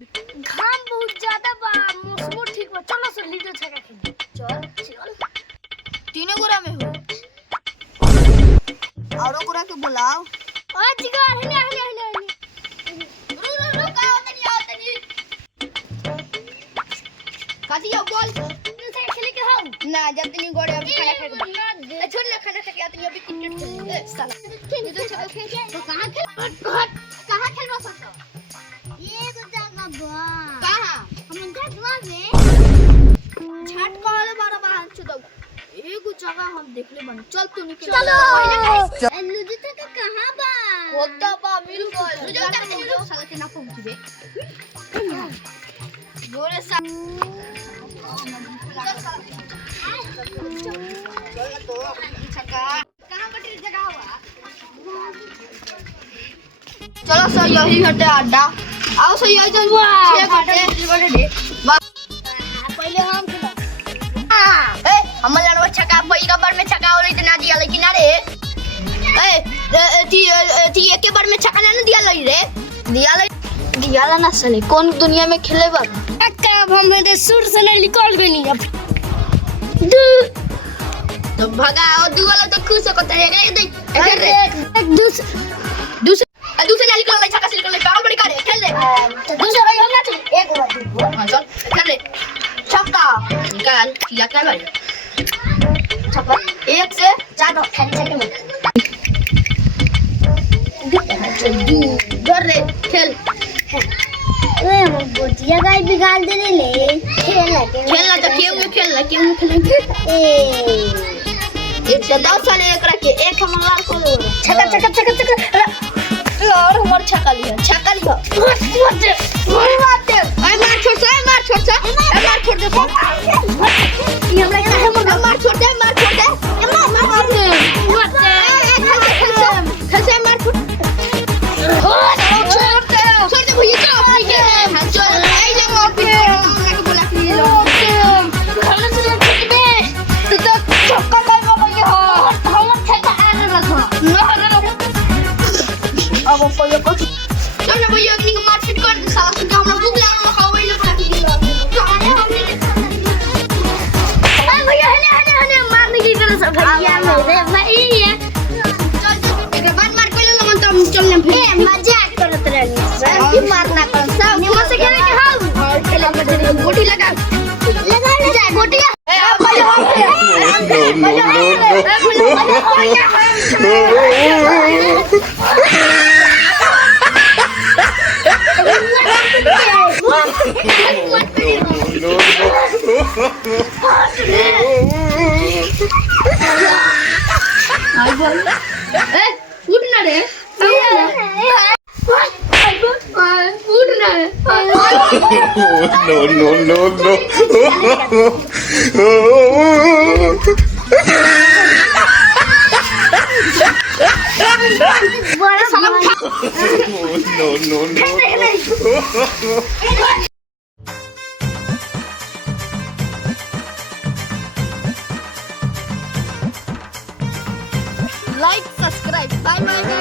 घाम बहुत ज्यादा बा, मौसम ठीक बा। चलो सर लीडर छका खेल। चल चल। तीनों गोरा में हो औरो गोरा के बुलाओ। ओ जिगर हने हने हने हने। रुक आओ तनी काटी आओ बोल तू से खेले के हो ना जब तनी गोरे अभी खाना खाए के छोड़ ना खाना खा के तनी अभी क्रिकेट खेल ए साला खेल तो छका खेल। तो कहां खेल? कहां खेलबा सकता? ये तो जगह बा। कहां हम घाटवा में छाट कहले बारा बाहर छुदौ एगो जगह हम देखले बन चल तू निकल चलो। लुजी तक कहां बा? होता बा मिल गए रुजो तक मिलो साला के ना पहुंचबे गोरे सा चल तो छक्का कहां बटी जगह हुआ चलो सर यही हटे अड्डा आओ सर यही चल 6 घंटे दे पहले हम खेलो। ए हमर लड़वा छक्का पहिला बार में छक्का होले त ना दिया लेकिन अरे ए ती एक बार में छक्का ना दिया लई रे दिया ला ना साले कौन दुनिया में खेले बा अब हम दे सुर से निकल गनी अब। तो भगा और दू वाला तो खुश को तेरे रे दे एक दूसरे ना निकल छक्का से निकल पागल बड़ी करे खेल ले तो दूसरा भाई हम ना चल एक बार हां चल खेल ले छक्का निकाल किया क्या भाई छक्का एक से जा दो खेल खेल में डर रे खेल ओए हम गोटिया गाय बिगाड़ दे ले खेलना तो क्यों खेलेंगे एक से 10 साल एक रखे एक हम लाल को छक्का और हमार छक्का लिया मत ए मार छोड़ दे मार छोड़ दे ये हमरा क्या है मार छोड़ दे मत खेल से मार छोड़ छोड़ दे भैया चल ए ले मार पे हमरा के बोला के ले खाना से छुटबे तो छक्का गाय भैया हम छक्का आने रखो अब कोई को चल भैया अपनी को मार फिट कर दे साला सुन हमरा भूख लागल खावे ले पड़ा भैया हने मारने की तरह से भैया मेरे भैया चल एक बार मार के ले मन तो चलने फिर मजाक करत रहनी सब की मारना कर सब निमन से खेले के हम और खेले में गोटी लगा ले जा गोटिया ए अब उठ ना रे उठ ना बड़ा साला like subscribe bye bye